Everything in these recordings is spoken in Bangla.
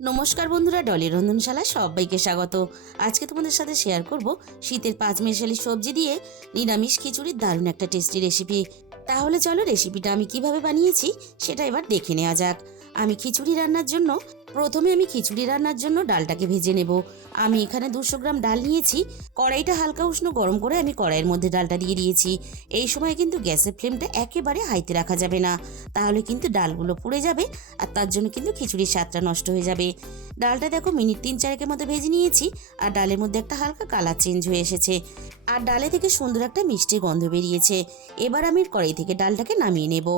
নমস্কার বন্ধুরা, ডলির রন্ধনশালায় সবাইকে স্বাগত। আজকে তোমাদের সাথে শেয়ার করব শীতের পাঁচমেশালি সবজি দিয়ে নিরামিষ খিচুড়ির দারুণ একটা টেস্টি রেসিপি। তাহলে চলো রেসিপিটা আমি কিভাবে বানিয়েছি সেটা এবার দেখে নেওয়া যাক। প্রথমে আমি খিচুড়ি রান্নার জন্য ডালটাকে ভেজে নেব। আমি এখানে 200 গ্রাম ডাল নিয়েছি। কড়াইটা হালকা উষ্ণ গরম করে আমি কড়াইয়ের মধ্যে ডালটা দিয়ে দিয়েছি। এই সময় কিন্তু গ্যাসের ফ্লেমটা একেবারে হাইতে রাখা যাবে না, তাহলে কিন্তু ডালগুলো পুড়ে যাবে আর তার জন্য কিন্তু খিচুড়ির স্বাদটা নষ্ট হয়ে যাবে। ডালটা দেখো মিনিট 3-4 মতো ভেজে নিয়েছি আর ডালের মধ্যে একটা হালকা কালার চেঞ্জ হয়ে এসেছে আর ডালে থেকে সুন্দর একটা মিষ্টি গন্ধ বেরিয়েছে। এবার আমি কড়াই থেকে ডালটাকে নামিয়ে নেব।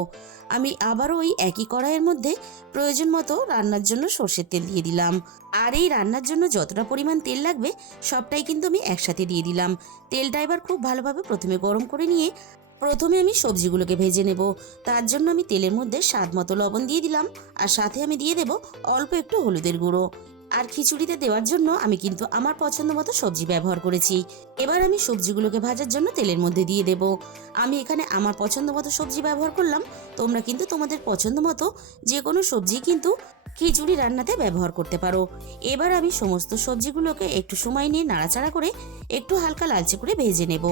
আমি আবারও ওই একই কড়াইয়ের মধ্যে প্রয়োজন মতো রান্নার জন্য সর্ষের তেল দিয়ে দিলাম। আর এই রান্নার জন্য যতটা পরিমাণ তেল লাগবে সবটাই কিন্তু আমি একসাথে দিয়ে দিলাম। তেলটা এবার খুব ভালোভাবে প্রথমে গরম করে নিয়ে আমি সবজিগুলোকে ভেজে নেব। তার জন্য আমি তেলের মধ্যে স্বাদ মতো লবণ দিয়ে দিলাম আর সাথে আমি দিয়ে দেব অল্প একটু হলুদের গুঁড়ো। আর খিচুড়িতে দেওয়ার জন্য আমি কিন্তু আমার পছন্দ মতো সবজি ব্যবহার করেছি। এবার আমি সবজিগুলোকে ভাজার জন্য তেলের মধ্যে দিয়ে দেব। আমি এখানে আমার পছন্দ মতো সবজি ব্যবহার করলাম। তোমরা কিন্তু তোমাদের পছন্দ মতো যে কোনো সবজি কিন্তু খিচুড়ি রান্নাতে ব্যবহার করতে পারো। এবার আমি সমস্ত সবজিগুলোকে একটু সময় নিয়ে নাড়াচাড়া করে একটু হালকা লালচে করে ভেজে নেব।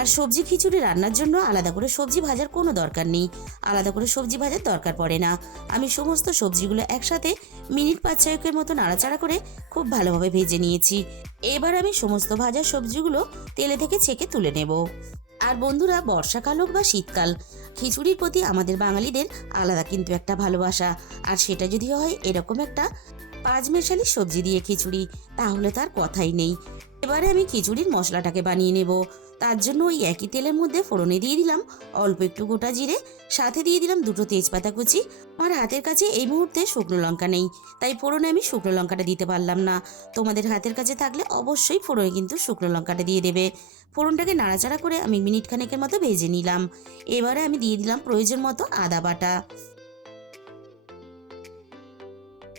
আর সবজি খিচুড়ি রান্নার জন্য আলাদা করে সবজি ভাজার কোনো দরকার নেই, আলাদা করে সবজি ভাজার দরকার পড়ে না। আমি সমস্ত সবজিগুলো একসাথে মিনিট 5-6 মতো নাড়াচাড়া করে খুব ভালোভাবে ভেজে নিয়েছি। এবার আমি সমস্ত ভাজা সবজিগুলো তেলে থেকে ছেঁকে তুলে নেব। আর বন্ধুরা, বর্ষাকাল হোক বা শীতকাল, খিচুড়ির প্রতি আমাদের বাঙালিদের আলাদা কিন্তু একটা ভালোবাসা। আর সেটা যদি হয় এরকম একটা পাঁচমেশালি সবজি দিয়ে খিচুড়ি, তাহলে তার কথাই নেই। এবারে আমি খিচুড়ির মশলাটাকে বানিয়ে নেব। তার জন্য ওই একই তেলের মধ্যে ফোড়নে দিয়ে দিলাম অল্প একটু গোটা জিরে, সাথে দিয়ে দিলাম 2টো তেজপাতা কুচি। আমার হাতের কাছে এই মুহূর্তে শুকনো লঙ্কা নেই, তাই ফোড়নে আমি শুকনো লঙ্কাটা দিতে পারলাম না। তোমাদের হাতের কাছে থাকলে অবশ্যই ফোড়নে কিন্তু শুকনো লঙ্কাটা দিয়ে দেবে। ফোড়নটাকে নাড়াচাড়া করে আমি মিনিট খানেকের মতো ভেজে নিলাম। এবারে আমি দিয়ে দিলাম প্রয়োজন মতো আদা বাটা।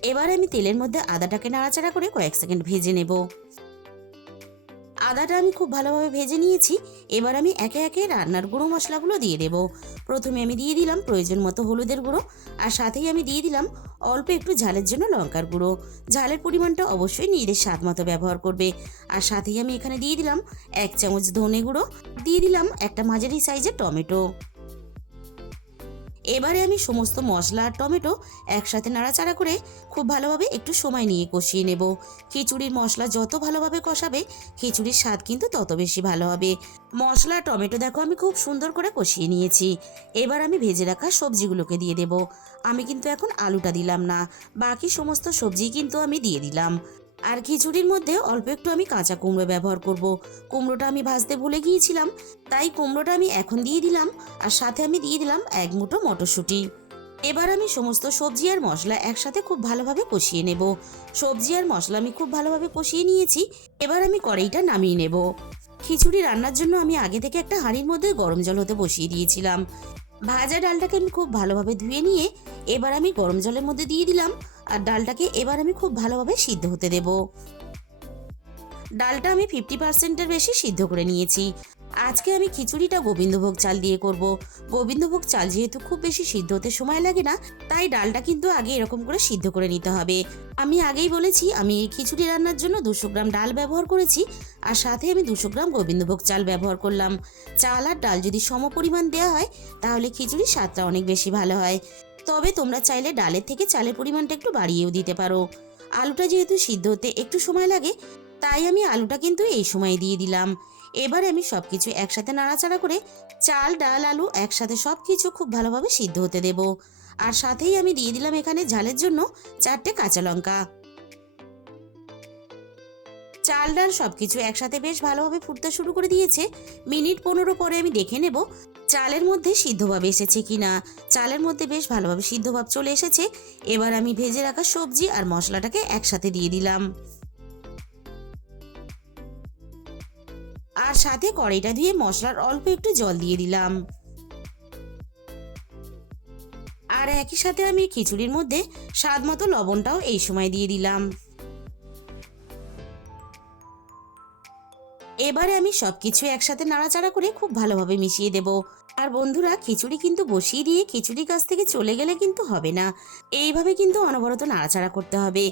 এবারে আমি তেলের মধ্যে আদাটাকে নাড়াচাড়া করে কয়েক সেকেন্ড ভেজে নেব। আদাটা আমি খুব ভালোভাবে ভেজে নিয়েছি। এবার আমি একে একে রান্নার গুঁড়ো মশলাগুলো দিয়ে দেব। প্রথমে আমি দিয়ে দিলাম প্রয়োজন মতো হলুদের গুঁড়ো আর সাথেই আমি দিয়ে দিলাম অল্প একটু ঝালের জন্য লঙ্কার গুঁড়ো। ঝালের পরিমাণটা অবশ্যই নিজেদের স্বাদ মতো ব্যবহার করবে। আর সাথেই আমি এখানে দিয়ে দিলাম 1 চামচ ধনে গুঁড়ো, দিয়ে দিলাম একটা মাঝারি সাইজের টমেটো। এবারে আমি সমস্ত মশলা আর টমেটো একসাথে নাড়াচাড়া করে খুব ভালোভাবে একটু সময় নিয়ে কষিয়ে নেব। খিচুড়ির মশলা যত ভালোভাবে কষাবে খিচুড়ির স্বাদ কিন্তু তত বেশি ভালো হবে। মশলা টমেটো দেখো আমি খুব সুন্দর করে কষিয়ে নিয়েছি। এবার আমি ভেজে রাখা সবজিগুলোকে দিয়ে দেব। আমি কিন্তু এখন আলুটা দিলাম না, বাকি সমস্ত সবজি কিন্তু আমি দিয়ে দিলাম। আর খিচুড়ির মধ্যে অল্প একটু আমি কাঁচা কুমড়ো ব্যবহার করব। কুমড়োটা আমি ভাজতে ভুলে গিয়েছিলাম, তাই কুমড়োটা আমি এখন দিয়ে দিলাম। আর সাথে আমি দিয়ে দিলাম 1 মুঠো মটরশুঁটি। এবার আমি সমস্ত সবজি আর মশলা একসাথে খুব ভালোভাবে কষিয়ে নেব। সবজি আর মশলা আমি খুব ভালোভাবে কষিয়ে নিয়েছি। এবার আমি কড়াইটা নামিয়ে নেব। খিচুড়ি রান্নার জন্য আমি আগে থেকে একটা হাঁড়ির মধ্যে গরম জল হতে বসিয়ে দিয়েছিলাম। ভাজা ডালটাকে আমি খুব ভালোভাবে ধুয়ে নিয়ে এবার আমি গরম জলের মধ্যে দিয়ে দিলাম। আর ডালটাকে এবার আমি খুব ভালোভাবে সিদ্ধ হতে দেব। ডালটা আমি 50%-এর বেশি সিদ্ধ করে নিয়েছি। আজকে আমি খিচুড়িটা গোবিন্দভোগ চাল দিয়ে করব। গোবিন্দভোগ চাল যেহেতু খুব বেশি সিদ্ধ হতে সময় লাগে না, তাই ডালটা কিন্তু আগে এরকম করে সিদ্ধ করে নিতে হবে। আমি আগেই বলেছি আমি এই খিচুড়ি রান্নার জন্য 200 গ্রাম ডাল ব্যবহার করেছি আর সাথে আমি 200 গ্রাম গোবিন্দভোগ চাল ব্যবহার করলাম। চাল আর ডাল যদি সমপরিমাণ দেওয়া হয় তাহলে খিচুড়ির স্বাদটা অনেক বেশি ভালো হয়। তবে তোমরা চাইলে ডালের থেকে চালের পরিমাণটা একটু বাড়িয়েও দিতে পারো। আলুটা যেহেতু সিদ্ধ হতে একটু সময় লাগে, তাই আমি আলুটা কিন্তু এই সময় দিয়ে দিলাম। এবারে আমি সবকিছু একসাথে নাড়াচাড়া করে চাল ডাল আলু একসাথে সবকিছু খুব ভালোভাবে সিদ্ধ হতে দেব। আর সাথেই আমি দিয়ে দিলাম এখানে ঝালের জন্য 4টে কাঁচা লঙ্কা। চাল ডাল সবকিছু একসাথে বেশ ভালোভাবে ফুটতে শুরু করে দিয়েছে। মিনিট 15 পরে আমি দেখে নেব চালের মধ্যে সিদ্ধভাব এসেছে কিনা। চালের মধ্যে বেশ ভালোভাবে সিদ্ধভাব চলে এসেছে। এবার আমি ভেজে রাখা সবজি আর মশলাটাকে একসাথে দিয়ে দিলাম। আর সাথে কড়াইটা ধুয়ে মশলার অল্প একটু জল দিয়ে দিলাম। আর একই সাথে আমি খিচুড়ির মধ্যে স্বাদ মতো লবণটাও এই সময় দিয়ে দিলাম। এবারে আমি সবকিছু একসাথে নাড়াচাড়া করে খুব ভালোভাবে মিশিয়ে দেব। আর বন্ধুরা, খিচুড়ি কিন্তু বসিয়ে দিয়ে খিচুড়ি কাছ থেকে চলে গেলে কিন্তু হবে না। এইভাবে কিন্তু অনবরত নাড়াচাড়া করতে হবে,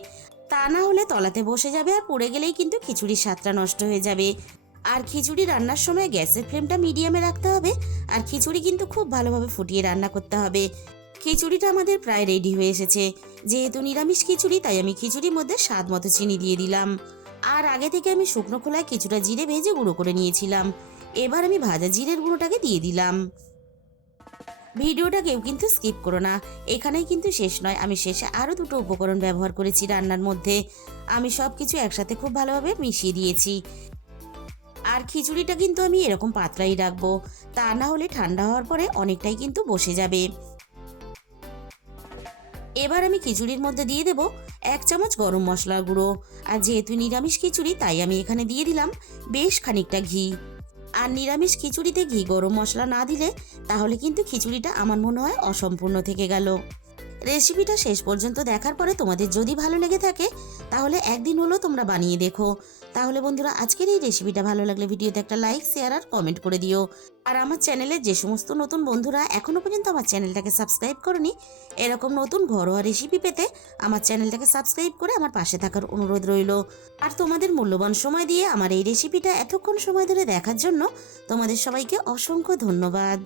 তা না হলে তলাতে বসে যাবে আর পুড়ে গেলেই কিন্তু খিচুড়ির স্বাদটা নষ্ট হয়ে যাবে। আর খিচুড়ি রান্নার সময় গ্যাসের ফ্লেমটা মিডিয়ামে রাখতে হবে। আর খিচুড়ি কিন্তু খুব ভালোভাবে ফুটিয়ে রান্না করতে হবে। খিচুড়িটা আমাদের প্রায় রেডি হয়ে এসেছে। যেহেতু নিরামিষ খিচুড়ি, তাই আমি খিচুড়ির মধ্যে স্বাদ মতো চিনি দিয়ে দিলাম। আর আগে থেকে আমি শুকনো খোলায় কিছুটা জিরে ভেজে গুঁড়ো করে নিয়েছিলাম। এবার আমি ভাজা জিরের গুঁড়োটাকে দিয়ে দিলাম। ভিডিওটা কেউ কিন্তু স্কিপ করো না, এখানেই কিন্তু শেষ নয়। আমি শেষে আরও দুটো উপকরণ ব্যবহার করেছি রান্নার মধ্যে। আমি সব কিছু একসাথে খুব ভালোভাবে মিশিয়ে দিয়েছি। আর খিচুড়িটা কিন্তু আমি এরকম পাতলাই রাখবো, তা না হলে ঠান্ডা হওয়ার পরে অনেকটাই কিন্তু বসে যাবে। এবার আমি খিচুড়ির মধ্যে দিয়ে দেব 1 চামচ গরম মশলার গুঁড়ো। আর যেহেতু নিরামিষ খিচুড়ি, তাই আমি এখানে দিয়ে দিলাম বেশ খানিকটা ঘি। আর নিরামিষ খিচুড়িতে ঘি গরম মশলা না দিলে তাহলে কিন্তু খিচুড়িটা আমার মনে হয় অসম্পূর্ণ থেকে গেল। রেসিপিটা শেষ পর্যন্ত দেখার পরে তোমাদের যদি ভালো লেগে থাকে, তাহলে একদিন হলেও তোমরা বানিয়ে দেখো। তাহলে বন্ধুরা, আজকের এই রেসিপিটা ভালো লাগলে ভিডিওতে একটা লাইক, শেয়ার আর কমেন্ট করে দিও। আর আমার চ্যানেলে যে সমস্ত নতুন বন্ধুরা এখনও পর্যন্ত আমার চ্যানেলটাকে সাবস্ক্রাইব করনি, এরকম নতুন ঘরোয়া রেসিপি পেতে আমার চ্যানেলটাকে সাবস্ক্রাইব করে আমার পাশে থাকার অনুরোধ রইল। আর তোমাদের মূল্যবান সময় দিয়ে আমার এই রেসিপিটা এতক্ষণ সময় ধরে দেখার জন্য তোমাদের সবাইকে অসংখ্য ধন্যবাদ।